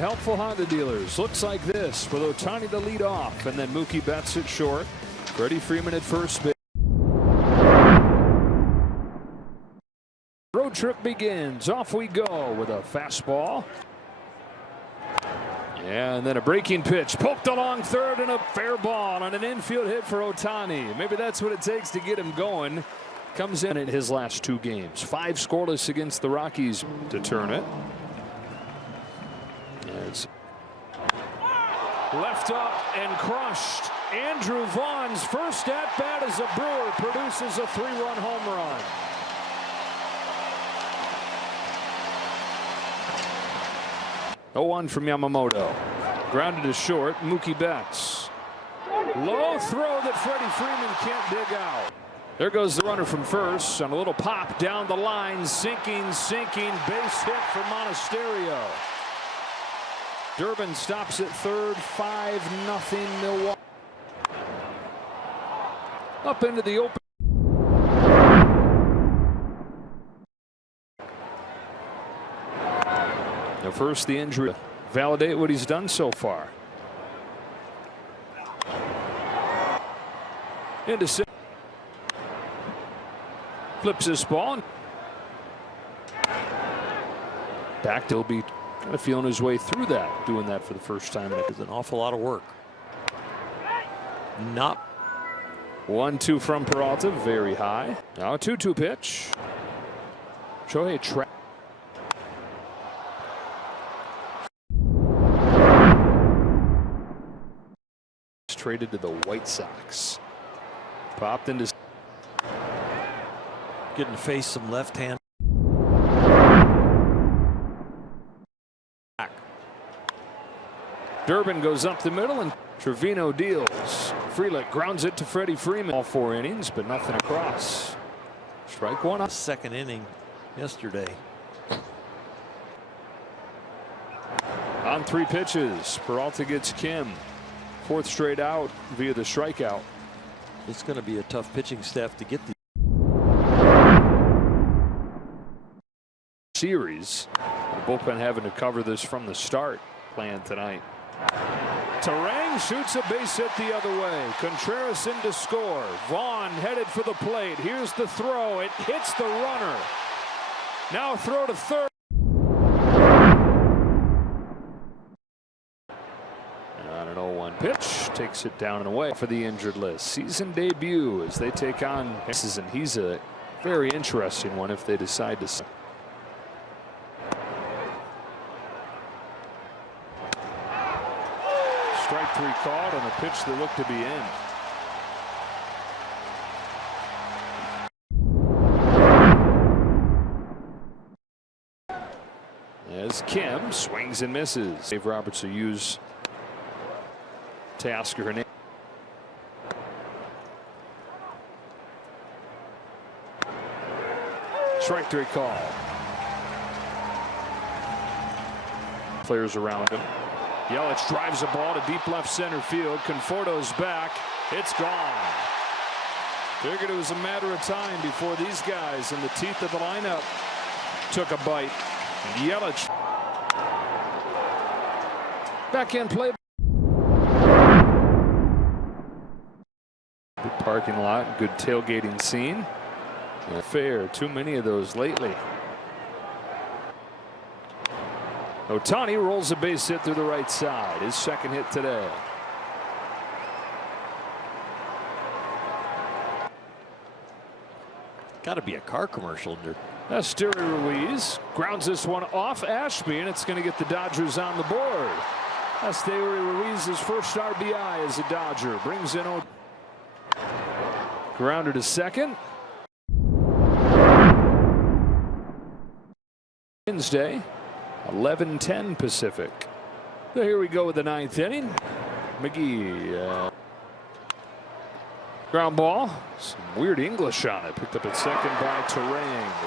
Helpful Honda dealers. Looks like this with Ohtani to lead off, and then Mookie Betts at short. Freddie Freeman at first base. Road trip begins. Off we go with a fastball. Yeah, and then a breaking pitch. Poked along third and a fair ball on an infield hit for Ohtani. Maybe that's what it takes to get him going. Comes in his last 2 games. 5 scoreless against the Rockies to turn it. It's left up and crushed. Andrew Vaughn's first at bat as a Brewer produces a 3-run home run. Oh, 1 from Yamamoto. Grounded to short. Mookie Betts. Low throw that Freddie Freeman can't dig out. There goes the runner from first on a little pop down the line. Sinking. Base hit for Monasterio. Durbin stops at third. 5-0 Milwaukee. Up into the open. Now first the injury. Validate what he's done so far. Into six. Flips this ball. Back to be kind of feeling his way through that. Doing that for the first time. It's an awful lot of work. Not 1-2 from Peralta, very high. Now a 2-2 pitch. Shohei trap. Traded to the White Sox. Popped into. getting to face some left hand. Durbin goes up the middle and Trevino deals. Frelick grounds it to Freddie Freeman. All 4 innings, but nothing across. Strike 1 up. Second inning yesterday. On 3 pitches, Peralta gets Kim. 4th straight out via the strikeout. It's going to be a tough pitching staff to get the series. The bullpen having to cover this from the start. Playing tonight. Terang shoots a base hit the other way. Contreras in to score. Vaughn headed for the plate. Here's the throw. It hits the runner. Now throw to third. On an 0-1 pitch, takes it down and away for the injured list. Season debut as they take on Texas, and he's a very interesting one if they decide to. Strike 3 called on a pitch that looked to be in. As Kim swings and misses. Dave Roberts will use Teoscar Hernandez. Strike 3 call. Players around him. Yelich drives a ball to deep left center field. Conforto's back. It's gone. Figured it was a matter of time before these guys in the teeth of the lineup took a bite. And Yelich back in play. Good parking lot, good tailgating scene. Fair, too many of those lately. Ohtani rolls a base hit through the right side. His 2nd hit today. got to be a car commercial. Esteury Ruiz grounds this one off Ashby, and it's going to get the Dodgers on the board. Esteury Ruiz's first RBI as a Dodger. Brings in grounder to second. Wednesday, 11:10 Pacific. So here we go with the 9th inning. McGee, ground ball. Some weird English on it. Picked up at second by Terang.